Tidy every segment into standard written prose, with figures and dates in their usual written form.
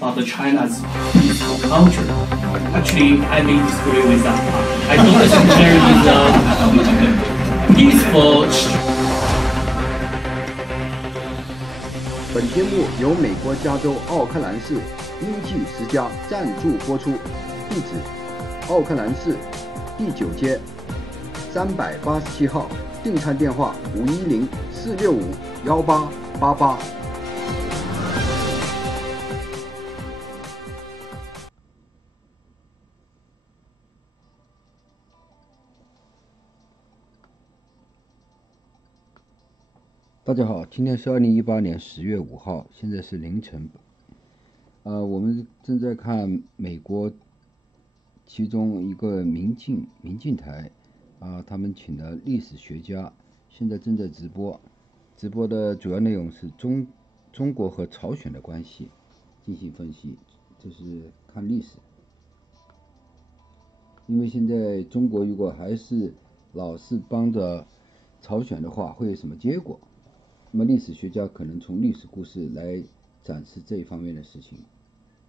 about China's peaceful culture. Actually, I may disagree with that part. I don't think there is a peaceful. 本节目由美国加州奥克兰市英记10家赞助播出，地址：奥克兰市第9街387号，订餐电话510-465-1888。大家好，今天是2018年10月5号，现在是凌晨。我们正在看美国其中一个民进台他们请的历史学家，现在正在直播。直播的主要内容是中国和朝鲜的关系进行分析，这是看历史。因为现在中国如果还是老是帮着朝鲜的话，会有什么结果？那么历史学家可能从历史故事来展示这一方面的事情，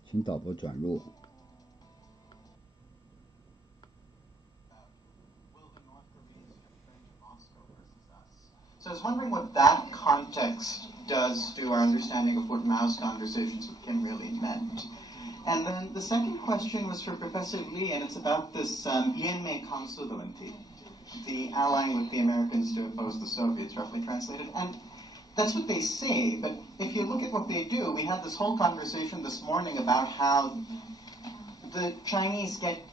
请导播转入。So I was wondering what that context does to our understanding of what Mao's conversations with Kim really meant. And then the second question was for Professor Lee, and it's about this Yenmei Konsudointi, the allying with the Americans to oppose the Soviets, roughly translated. And that's what they say, but if you look at what they do, we had this whole conversation this morning about how the Chinese get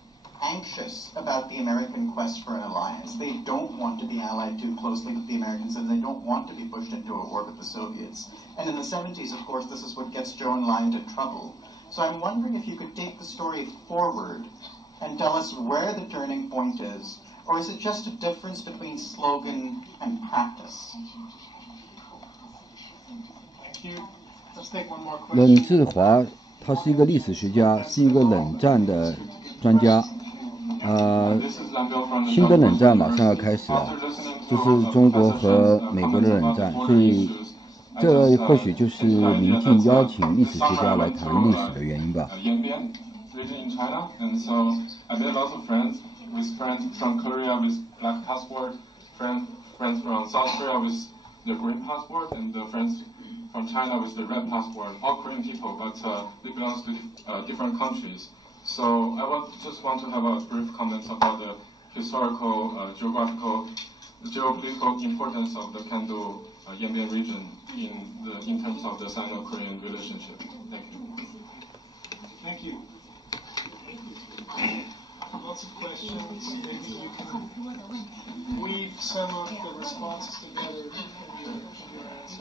anxious about the American quest for an alliance. They don't want to be allied too closely with the Americans, and they don't want to be pushed into a war with the Soviets. And in the 70s, of course, this is what gets Zhou Enlai into trouble. So I'm wondering if you could take the story forward and tell us where the turning point is, or is it just a difference between slogan and practice? 冷志华，他是一个历史学家，是一个冷战的专家。新的冷战马上要开始了，就是中国和美国的冷战，所以这或许就是民进邀请历史学家来谈历史的原因吧。From China with the red passport, all Korean people, but they belong to different countries. So I just want to have a brief comment about the historical, geopolitical importance of the Kando-Yanbian region in terms of the Sino-Korean relationship. Thank you. Thank you. Lots of questions. Maybe you can weave some of the responses together in your answers.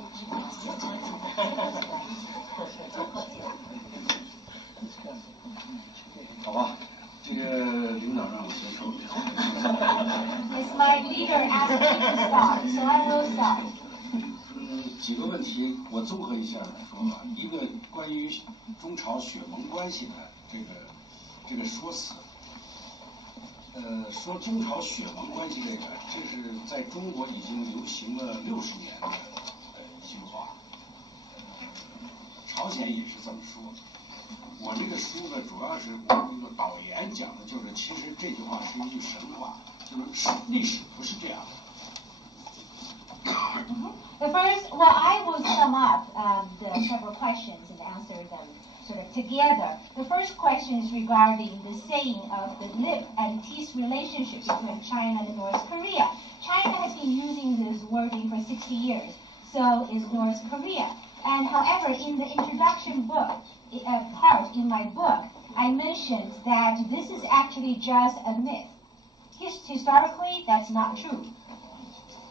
好吧，这个领导让我先说。It's my leader asked me to start, so I will start. 几个问题我综合一下来说吧。一个关于中朝血盟关系的这个说辞。说中朝血盟关系这是在中国已经流行了60年的一句话，朝鲜也是这么说。我这个书呢，主要是我一个导言讲的就是，其实这句话是一句神话，就是历史不是这样的。The first, well, I will sum up the several questions and answer them sort of together. The first question is regarding the saying of the lip and teeth relationship between China and North Korea. China has been using this wording for 60 years, so is North Korea. And however, in the introduction book, part in my book, I mentioned that this is actually just a myth. Historically, that's not true.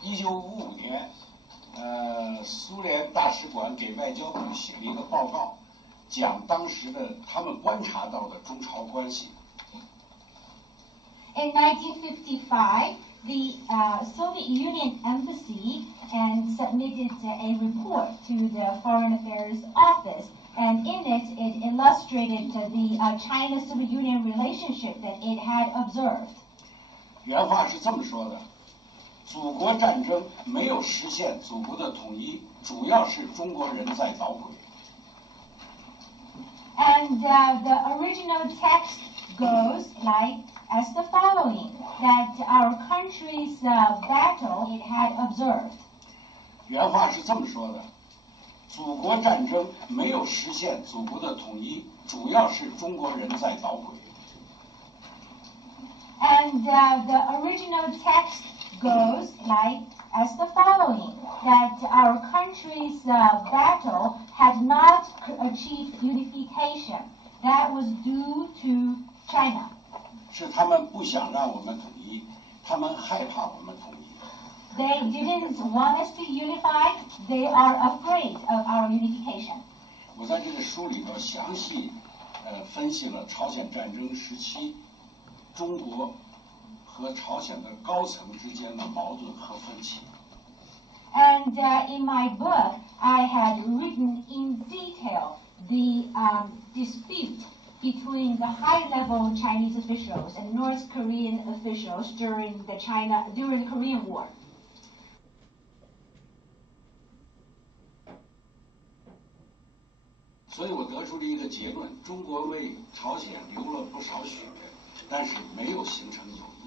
1955年，苏联大使馆给外交部写了一个报告。讲当时的他们观察到的中朝关系。In 1955, the Soviet Union embassy submitted a report to the Foreign Affairs Office, and in it, it illustrated the China-Soviet Union relationship that it had observed. 原话是这么说的：祖国战争没有实现祖国的统一，主要是中国人在捣鬼。And the original text goes like as the following, that our country's battle it had observed. 原话是这么说的：祖国战争没有实现祖国的统一，主要是中国人在捣鬼。And the original text goes like as the following, that our country's battle had not achieved unification. That was due to China. 是他们不想让我们统一，他们害怕我们统一。They didn't want us to unify. They are afraid of our unification. 我在这个书里头详细分析了朝鲜战争时期中国和朝鲜的高层之间的矛盾和分歧。And in my book, I had written in detail the dispute between the high-level Chinese officials and North Korean officials during the Korean War. 所以我得出了一个结论：中国为朝鲜流了不少血，但是没有形成友谊。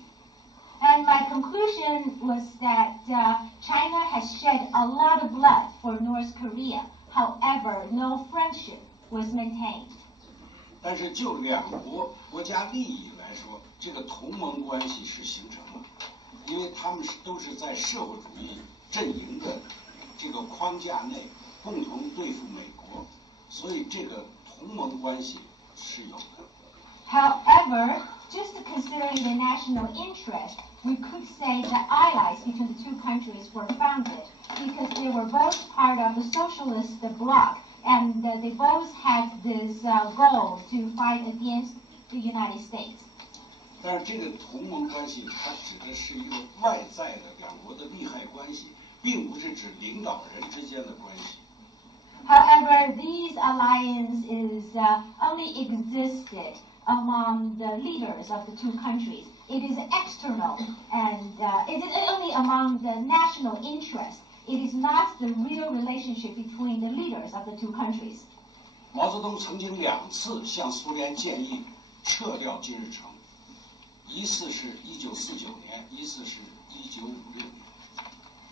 And my conclusion was that China has shed a lot of blood for North Korea. However, no friendship was maintained. 但是就两国国家利益来说，这个同盟关系是形成了，因为他们都是在社会主义阵营的这个框架内共同对付美国，所以这个同盟关系是有的。However, just considering the national interest, we could say the allies between the two countries were founded because they were both part of the socialist bloc, and they both had this goal to fight against the United States. 但是这个同盟关系，它指的是一个外在的两国的利害关系，并不是指领导人之间的关系。However, these alliances only existed among the leaders of the two countries. It is external, and it is only among the national interests. It is not the real relationship between the leaders of the two countries. 毛泽东曾经2次向苏联建议撤掉金日成，一次是1949年，一次是1956年。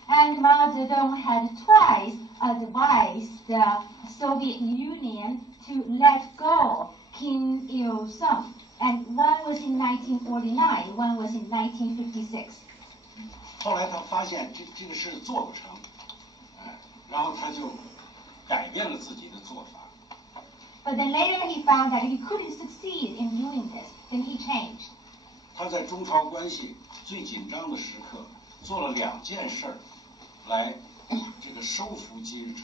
And Mao Zedong had twice advised the Soviet Union to let go Kim Il-sung, and one was in 1949, one was in 1956. 后来他发现这个事做不成，然后他就改变了自己的做法。But then later he found that he couldn't succeed in doing this. Then he changed. 他在中朝关系最紧张的时刻做了2件事儿，来这个收服金日成。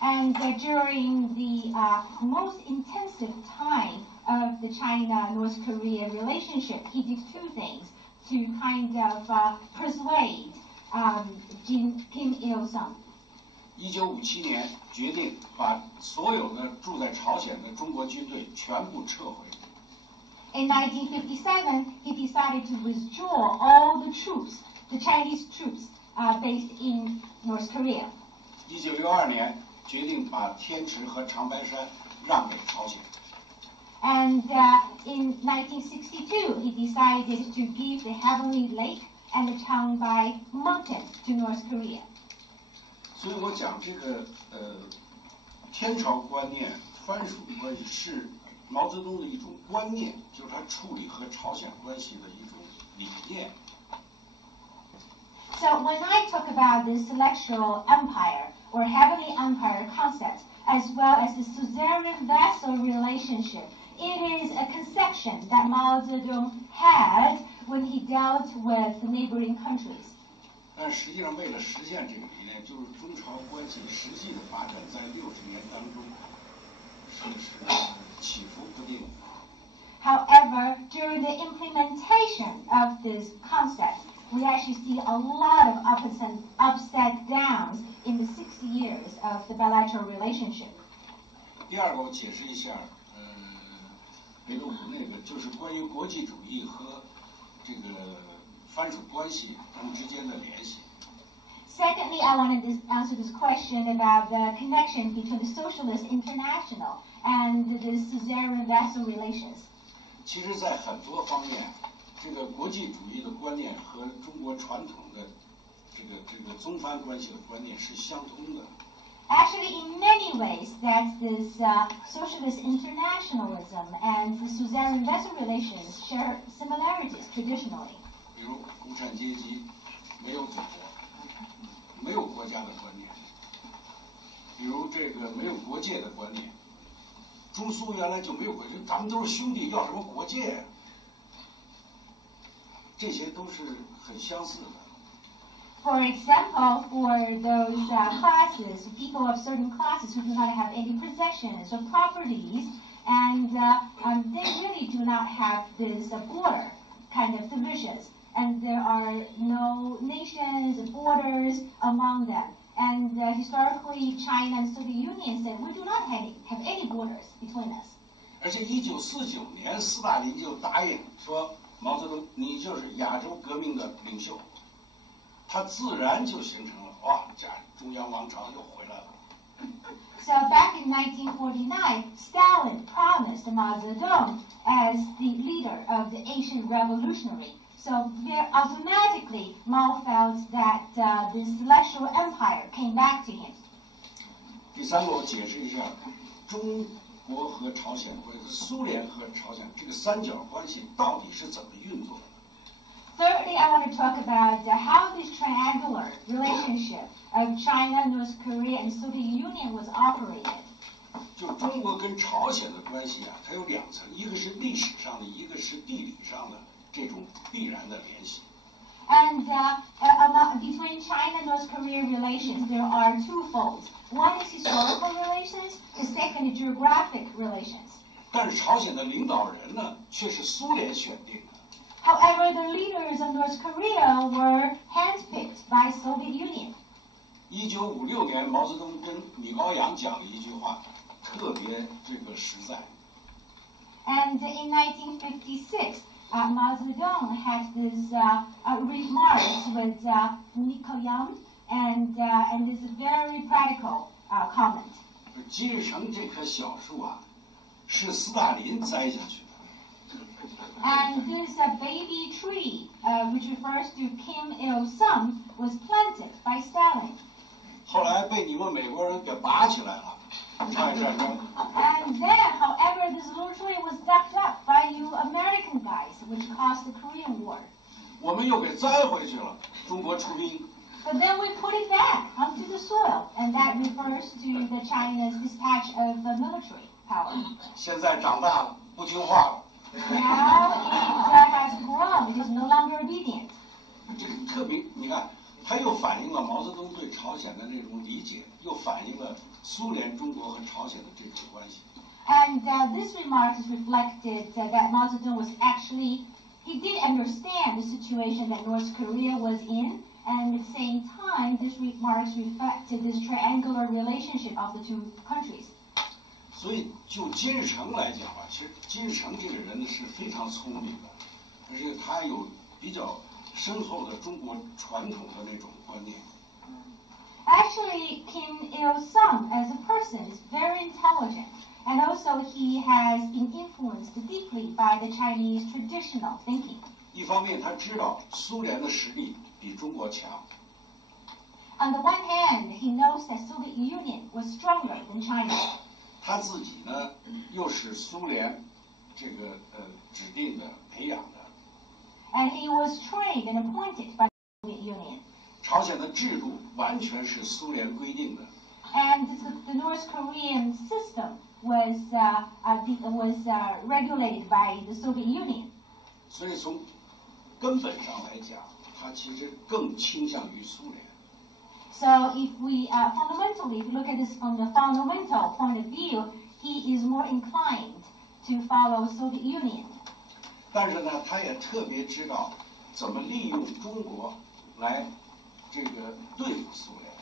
And during the most intensive time of the China-North Korea relationship, he did 2 things to kind of persuade Kim Il-sung. 1957年决定把所有的驻在朝鲜的中国军队全部撤回。In 1957, he decided to withdraw all the troops, the Chinese troops based in North Korea. 1962年决定把天池和长白山让给朝鲜。And in 1962, he decided to give the Heavenly Lake and the Changbai Mountain to North Korea. 所以我讲这个天朝观念、藩属关系是毛泽东的一种观念，就是他处理和朝鲜关系的一种理念。So when I talk about the celestial empire or heavenly empire concept, as well as the suzerain vassal relationship, it is a conception that Mao Zedong had when he dealt with the neighboring countries. 但实际上，为了实现这个理念，就是中朝关系实际的发展，在60年当中是起伏不定。However, during the implementation of this concept, we actually see a lot of ups and downs in the 60 years of the bilateral relationship. 第二个，我解释一下，北斗湖那个就是关于国际主义和这个藩属关系他们之间的联系。Secondly, I wanted to answer this question about the connection between the Socialist International and the suzerain vassal relations. 其实，在很多方面，这个国际主义的观念和中国传统的这个宗藩关系的观念是相通的。Actually, in many ways, that this socialist internationalism and the suzerain vassal relations share similarities traditionally. 比如，无产阶级没有祖国，没有国家的观念；比如这个没有国界的观念。中苏原来就没有国界，咱们都是兄弟，要什么国界呀？这些都是很相似的。For example, for those classes, people of certain classes who do not have any possessions or properties, and they really do not have this border kind of divisions, and there are no nations, borders among them. And historically, China and Soviet Union said we do not have any borders between us. 而且1949年，斯大林就答应说，毛泽东，你就是亚洲革命的领袖。它自然就形成了，哇，这中央王朝又回来了。So back in 1949, Stalin promised Mao Zedong as the leader of the Asian Revolutionary. So automatically, Mao felt that the celestial empire came back to him. 第三个，我解释一下中国和朝鲜关系、苏联和朝鲜这个三角关系到底是怎么运作的。Thirdly, I want to talk about how this triangular relationship of China, North Korea, and Soviet Union was operated. 就中国跟朝鲜的关系啊，它有两层，一个是历史上的，一个是地理上的这种必然的联系。And between China and North Korea relations, there are two folds. One is historical relations, the second is geographic relations. 但是朝鲜的领导人呢，却是苏联选定的。However, the leaders of North Korea were handpicked by Soviet Union. 1956年，毛泽东跟米高扬讲了一句话，特别这个实在。And in 1956, Mao Zedong had this remarks with Mikoyan, and this very practical comment. 金日成这棵小树啊，是斯大林栽下去的。And this baby tree, which refers to Kim Il-sung, was planted by Stalin. 后来被你们美国人给拔起来了，朝鲜战争。And then, however, this little tree was dug up by you American guys, which caused the Korean War. 我们又给栽回去了，中国出兵。But then we put it back onto the soil, and that refers to the China's dispatch of military power. 现在长大了，不听话了。Now it has grown; it is no longer obedient. 这个特别，你看，它又反映了毛泽东对朝鲜的那种理解，又反映了苏联、中国和朝鲜的这种关系。And this remark is reflected that Mao Zedong was actually, he did understand the situation that North Korea was in, and at the same time, this remarks reflected this triangular relationship of the two countries. 所以就金日成来讲啊，其实金日成这个人呢是非常聪明的，而且他有比较深厚的中国传统的那种观念。Actually, Kim Il-sung as a person is very intelligent, and also he has been influenced deeply by the Chinese traditional thinking. 一方面他知道苏联的实力比中国强。On the one hand, he knows that Soviet Union was stronger than China. 他自己呢，又是苏联这个指定的培养的。And he was trained and appointed by the Soviet Union. 朝鲜的制度完全是苏联规定的。And the North Korean system was regulated by the Soviet Union. 所以从根本上来讲，他其实更倾向于苏联。So if we fundamentally, if you look at this from the fundamental point of view, he is more inclined to follow Soviet Union. 但是呢，他也特别知道怎么利用中国来这个对付苏联。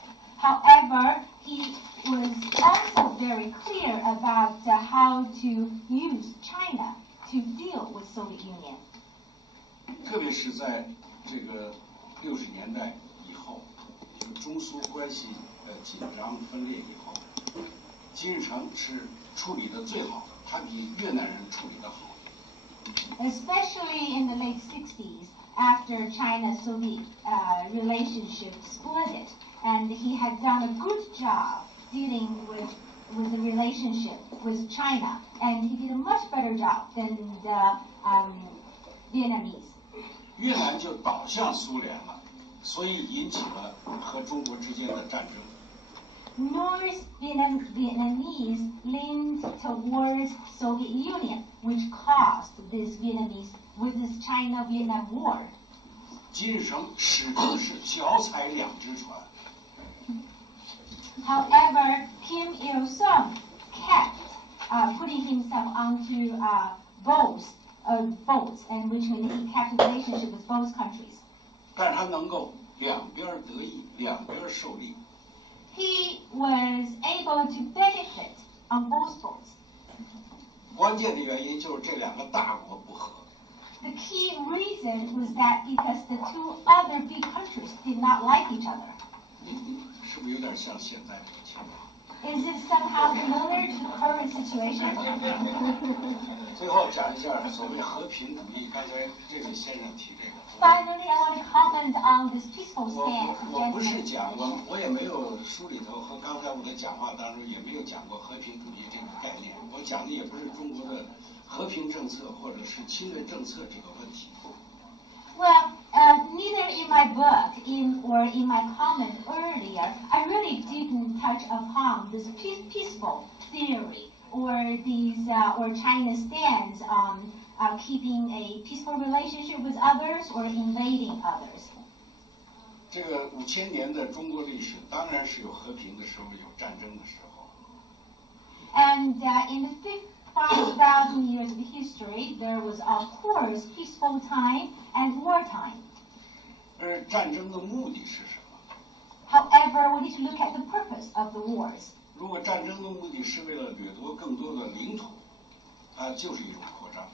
However, he was also very clear about how to use China to deal with Soviet Union. 特别是在这个60年代以后，就中苏关系紧张分裂以后，金日成是处理的最好的，他比越南人处理的好。Especially in the late 60s, after China-Soviet relationship exploded, and he had done a good job dealing with the relationship with China, and he did a much better job than the Vietnamese. 越南就倒向苏联了，所以引起了和中国之间的战争。North Vietnamese leaned towards Soviet Union, which caused this China-Vietnam War. 金日成始终是脚踩两只船。However, Kim Il-sung kept putting himself onto boats, and which means he kept a relationship with both countries. 但是他能够两边得益，两边受利。He was able to benefit on both boats. 关键的原因就是这两个大国不和。The key reason was that because the two other big countries did not like each other. 是不是有点像现在这个情况？ Is it somehow similar to the current situation? 最后讲一下所谓和平主义，刚才这位先生提这个。Finally, I want to comment on this peaceful 我不是 stance. 讲我也没有书里头和刚才我的讲话当中也没有讲过和平主义这个概念，我讲的也不是中国的和平政策或者是侵略政策这个问题。Well, neither in my book or in my comment earlier, I really didn't touch upon this peaceful theory or China's stance on keeping a peaceful relationship with others or invading others. 这个5000年的中国历史当然是有和平的时候，有战争的时候。And in the 5,000 years of history, there was of course peaceful time and wartime. 而战争的目的是什么？ However, we need to look at the purpose of the wars. 如果战争的目的是为了掠夺更多的领土，它就是一种扩张。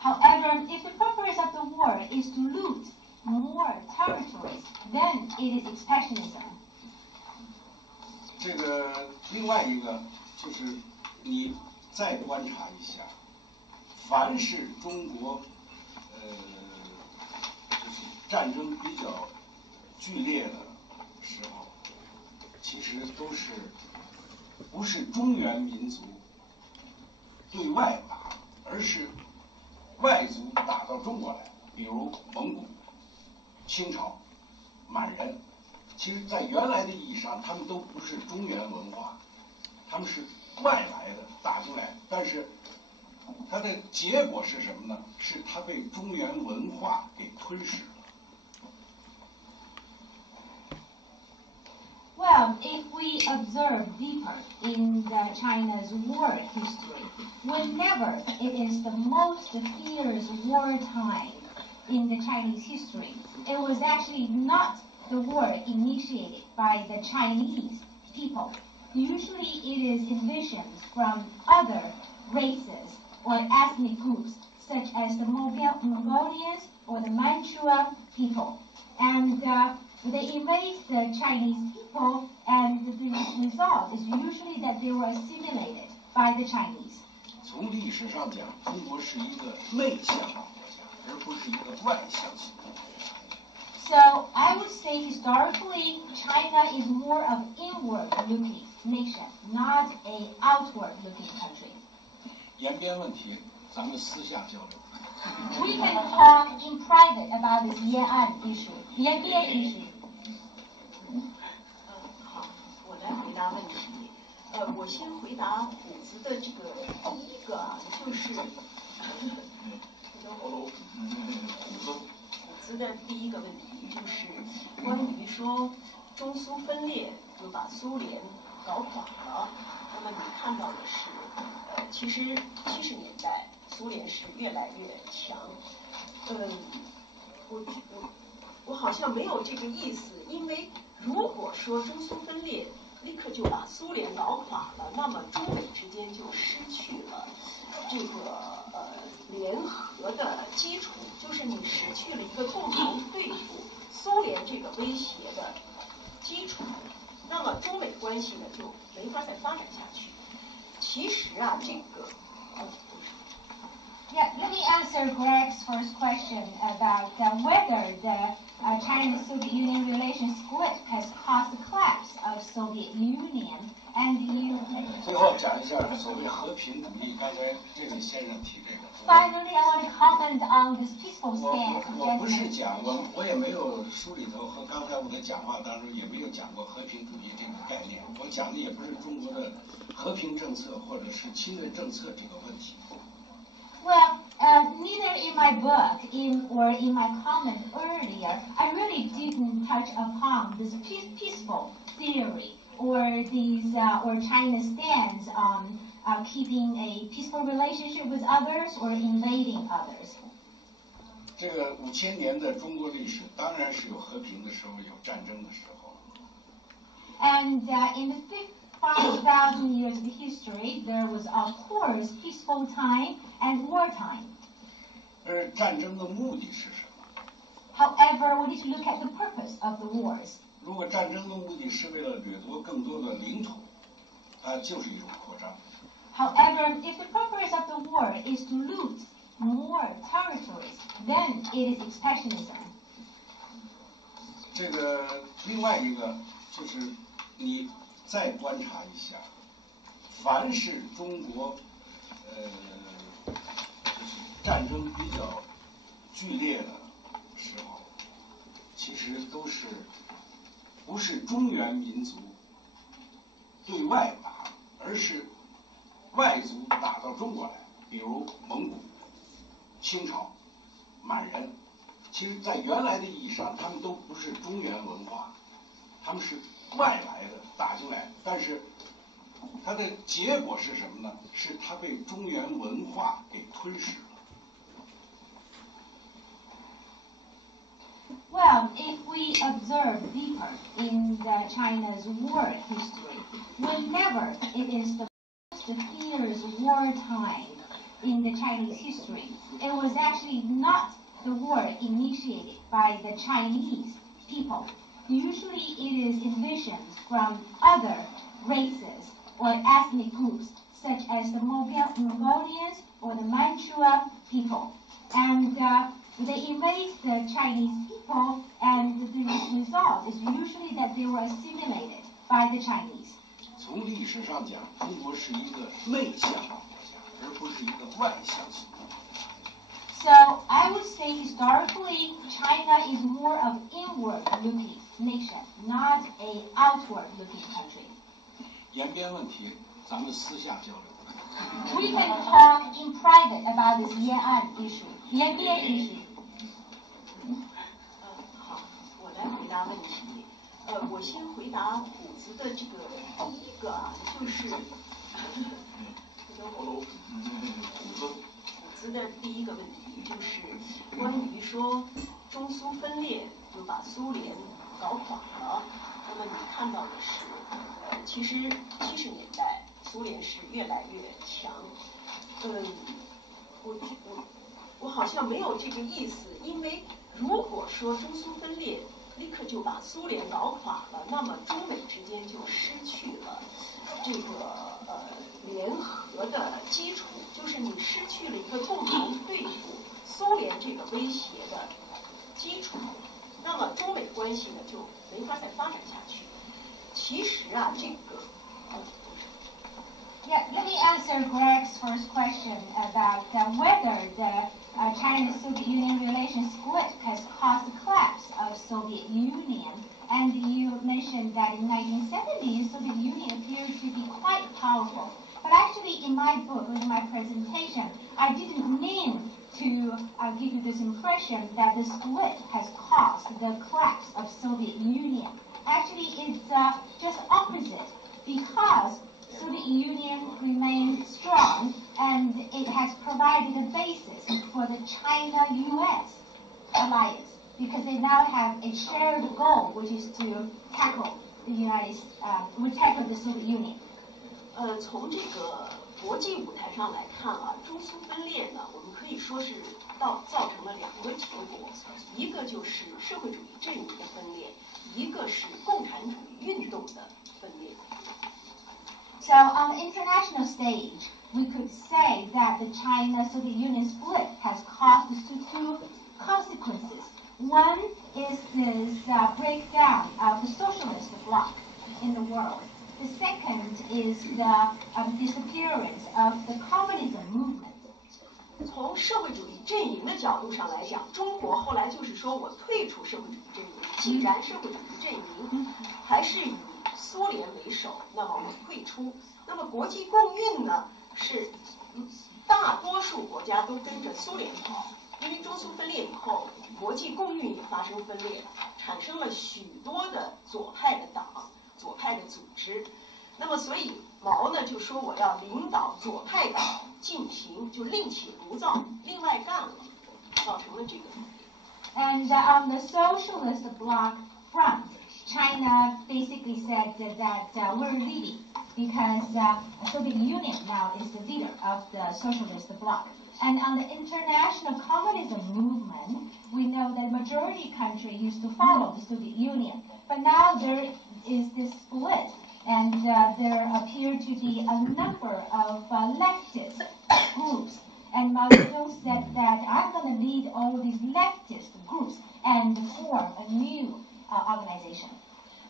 However, if the purpose of the war is to loot more territories, then it is expansionism. 这个另外一个就是你再观察一下，凡是中国就是战争比较剧烈的时候，其实都是不是中原民族对外打，而是外族打到中国来，比如蒙古、清朝、满人。其实，在原来的意义上，他们都不是中原文化，他们是外来的打进来。但是，它的结果是什么呢？是它被中原文化给吞噬了。Well, if we observe deeper in China's war history, whenever it is the most fierce wartime in the Chinese history, it was actually not the war initiated by the Chinese people. Usually it is invasions from other races or ethnic groups, such as the Mongolians or the Manchua people. And they invade the Chinese people, and the result is usually that they were assimilated by the Chinese. 从历史上讲，中国是一个内向的国家，而不是一个外向型的国家。So I would say historically, China is more of inward-looking nation, not a outward-looking country. 延边问题，咱们私下交流。We can talk in private about this Yan'an issue, Yanbian issue. 好，我来回答问题。我先回答虎子的这个第一个啊，就是虎子的第一个问题就是关于说中苏分裂就把苏联搞垮了。那么你看到的是，其实70年代苏联是越来越强。我好像没有这个意思，因为如果说中苏分裂立刻就把苏联搞垮了，那么中美之间就失去了这个联合的基础，就是你失去了一个共同对付苏联这个威胁的基基础，那么中美关系呢就没法再发展下去。其实啊，这个Yeah, let me answer Greg's first question about whether the China-Soviet Union relations split has caused the collapse of Soviet Union. And you. 最后讲一下所谓和平主义，刚才这位先生提这个。Finally, I want to comment on this peaceful stance. 我不是讲我也没有书里头和刚才我的讲话当中也没有讲过和平主义这个概念，我讲的也不是中国的和平政策或者是侵略政策这个问题。Well, neither in my book or in my comment earlier, I really didn't touch upon this peaceful theory or these or China's stance on keeping a peaceful relationship with others or invading others. 这个5000年的中国历史当然是有和平的时候，有战争的时候。And in the 5,000 years of history, there was, of course, peaceful time and wartime. 战争的目的是什么？ However, we need to look at the purpose of the wars. 如果战争的目的是为了掠夺更多的领土，它就是一种扩张。However, if the purpose of the war is to loot more territories, then it is expansionism. 这个另外一个就是你再观察一下，凡是中国就是战争比较剧烈的时候，其实都是不是中原民族对外打，而是外族打到中国来，比如蒙古、清朝、满人。其实，在原来的意义上，他们都不是中原文化，他们是外来的打进来，但是它的结果是什么呢？是它被中原文化给吞噬了。Well, if we observe deeper in China's war history, whenever it is the fierce wartime in the Chinese history, it was actually not the war initiated by the Chinese people. Usually it is invasions from other races or ethnic groups, such as the Mongolians or the Manchua people. And they invade the Chinese people, and the result is usually that they were assimilated by the Chinese. 从历史上讲，中国是一个内向的国家，而不是一个外向型的。So I would say historically, China is more of inward-looking nation, not a outward-looking country. 延边问题，咱们私下交流。We can talk in private about this Yan'an issue, Yanbian issue. 好，我来回答问题。我先回答虎子的这个第一个啊，就是虎子的第一个问题就是关于说中苏分裂就把苏联搞垮了。那么你看到的是，其实70年代苏联是越来越强。我好像没有这个意思，因为如果说中苏分裂立刻就把苏联搞垮了，那么中美之间就失去了这个联合的基础，就是你失去了一个共同对付苏联这个威胁的基础，那么中美关系呢就没法再发展下去。其实啊，这个Yeah, let me answer Greg's first question about whether the China-Soviet Union relations split has caused the collapse of Soviet Union. And you mentioned that in 1970s, Soviet Union appeared to be quite powerful. But actually, in my book, or in my presentation, I didn't mean to give you this impression that the split has caused the collapse of Soviet Union. Actually, it's just opposite, because Soviet Union remains strong, and it has provided a basis for the China-US alliance, because they now have a shared goal, which is to tackle the tackle the Soviet Union. 从这个国际舞台上来看啊，中苏分裂呢，我们可以说是造成了2个结果，一个就是社会主义阵营的分裂，一个是共产主义运动的分裂。So on the international stage, we could say that the China-Soviet Union split has caused two consequences. One is this breakdown of the socialist bloc in the world. The second is the disappearance of the communism movement. 从社会主义阵营的角度上来讲，中国后来就是说我退出社会主义阵营，既然社会主义阵营还是以苏联为首，那么我退出。那么国际共运呢，是大多数国家都跟着苏联跑，因为中苏分裂以后，国际共运也发生分裂，产生了许多的左派的党、左派的组织。那么所以毛呢就说我要领导左派党进行就另起炉灶，另外干了，造成了这个。And on the socialist bloc front, China basically said that we're leading because the Soviet Union now is the leader of the socialist bloc. And on the international communism movement, we know that majority country used to follow the Soviet Union, but now there is this split, and there appear to be a number of leftist groups. And Mao Zedong said that I'm going to lead all these leftist groups and form a new organization.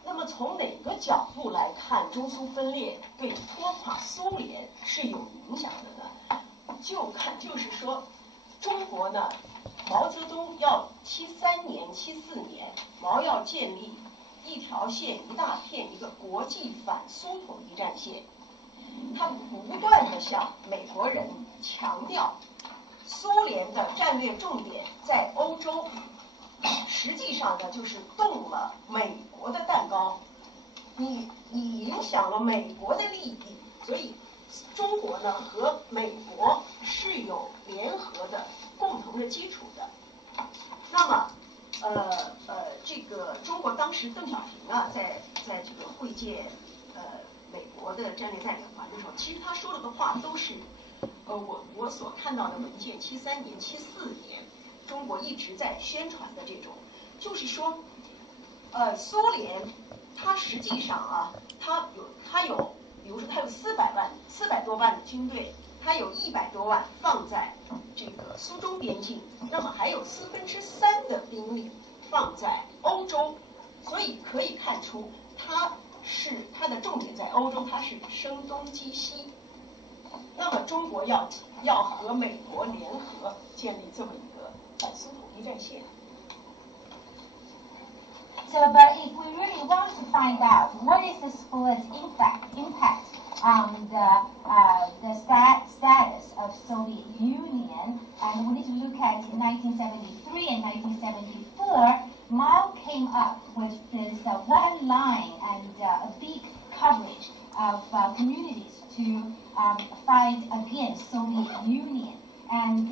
那么从哪个角度来看，中苏分裂对拖垮苏联是有影响的呢？就是说，中国呢，毛泽东要73年、74年，毛要建立一条线、一大片一个国际反苏统一战线。他不断地向美国人强调，苏联的战略重点在欧洲，实际上呢就是动了美国的蛋糕，你影响了美国的利益，所以中国呢和美国是有联合的共同的基础的。那么这个中国当时邓小平呢在这个会见美国的战略代表团的时候，其实他说了的话都是我所看到的文件73年、74年中国一直在宣传的这种，就是说苏联它实际上啊，它有比如说它有400多万的军队，它有100多万放在这个苏中边境，那么还有3/4的兵力放在欧洲，所以可以看出它的重点在欧洲，它是声东击西。那么中国要和美国联合建立这么一个反苏统一战线。So, but if we really want to find out what is the split's impact on the status of Soviet Union, and we need to look at 1973 and 1974, Mao came up with this one line and a big coverage of communities to fight against Soviet Union. And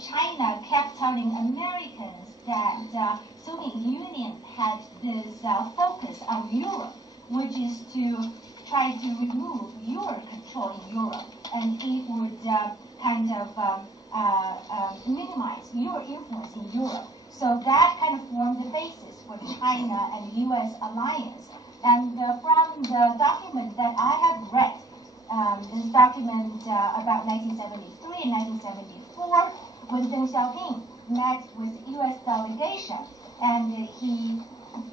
China kept telling Americans that Soviet Union had this focus on Europe, which is to try to remove your control in Europe, and it would kind of minimize your influence in Europe. So that kind of formed the basis for China and U.S. alliance. And from the document that I have read, this document about 1973 and 1974, when Deng Xiaoping met with U.S. delegation, and he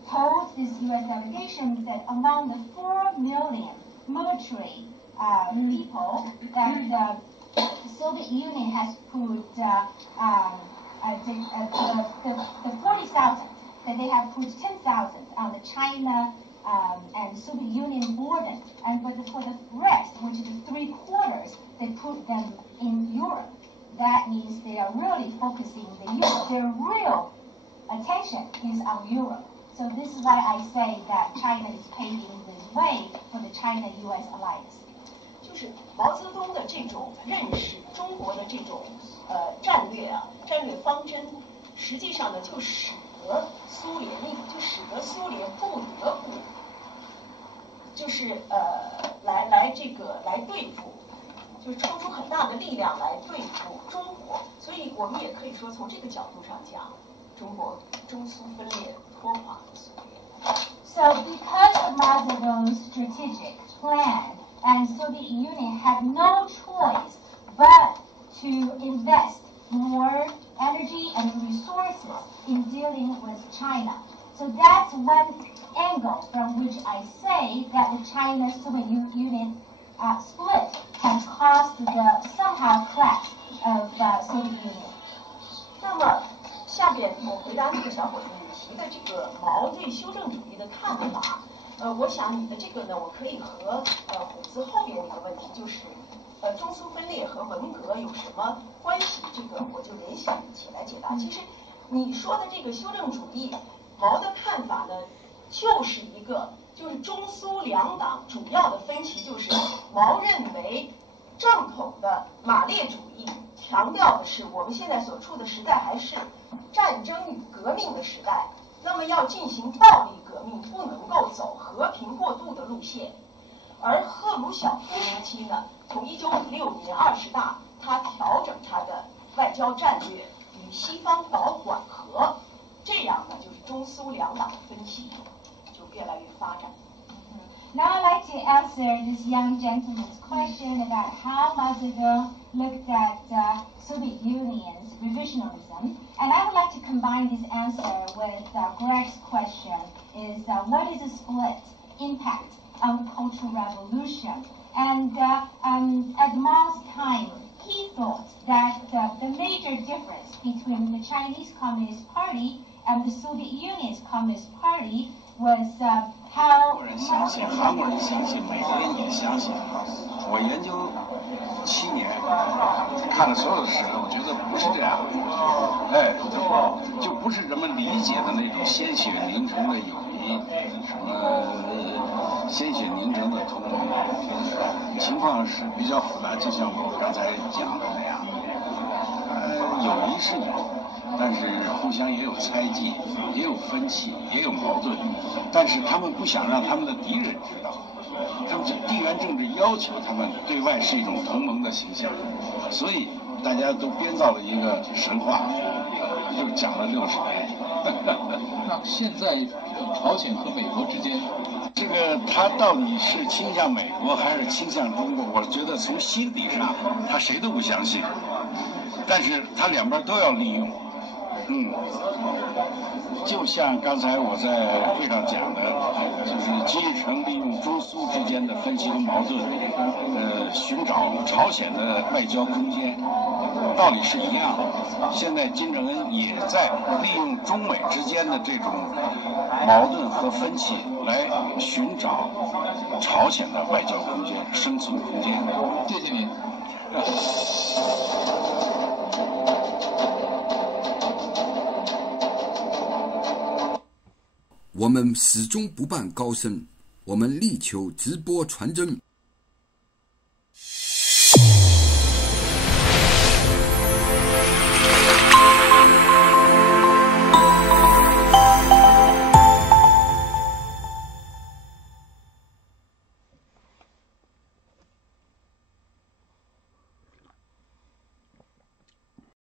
told this U.S. delegation that among the 4 million military people that the Soviet Union has put the 40,000, that they have put 10,000 on the China and Soviet Union border, and for the rest, which is 3/4, they put them in Europe. That means they are really focusing their real attention is on Europe. So this is why I say that China is paving the way for the China-U.S. alliance. 就是毛泽东的这种认识，中国的这种战略方针，实际上呢就使得苏联不得不就是来对付，就是抽出很大的力量来对付中国。所以我们也可以说，从这个角度上讲，中国中苏分裂拖垮了苏联。So because of Mao Zedong's strategic plan, and Soviet Union had no choice but to invest more energy and resources in dealing with China. So that's one angle from which I say that the China-Soviet Union split can cause the somehow collapse of Soviet Union. 那么，下边我回答那个小伙子你提的这个毛对修正主义的看法。我想你的这个呢，我可以和虎子后边那个问题，就是中苏分裂和文革有什么关系？这个我就联系起来解答。其实你说的这个修正主义，毛的看法呢，就是中苏两党主要的分歧，就是毛认为正统的马列主义强调的是我们现在所处的时代还是战争与革命的时代，那么要进行暴力革命，不能够走和平过渡的路线。而赫鲁晓夫时期呢，从1956年20大，他调整他的外交战略，与西方搞缓和，这样呢，就是中苏两党的分歧就越来越发展。Now I'd like to answer this young gentleman's question about how Mao Zedong looked at Soviet Union's revisionism, and I would like to combine this answer with Greg's question: is what is the split impact on the Cultural Revolution? And at Mao's time, he thought that the major difference between the Chinese Communist Party and the Soviet Union's Communist Party was how 中国人相信，韩国人相信，美国人也相信。我研究7年，看了所有的史料，我觉得不是这样。就不是人们理解的那种鲜血凝成的友谊，什么鲜血凝成的同盟，情况是比较复杂，就像我刚才讲的那样。友谊是有。但是互相也有猜忌，也有分歧，也有矛盾，但是他们不想让他们的敌人知道，他们地缘政治要求他们对外是一种同盟的形象，所以大家都编造了一个神话，就讲了60年。那现在朝鲜和美国之间，这个他到底是倾向美国还是倾向中国？我觉得从心底上他谁都不相信，但是他两边都要利用。就像刚才我在会上讲的，就是基层利用中苏之间的分歧和矛盾，寻找朝鲜的外交空间，道理是一样的。现在金正恩也在利用中美之间的这种矛盾和分歧，来寻找朝鲜的外交空间、生存空间。谢谢您。我们始终不扮高深，我们力求直播传真。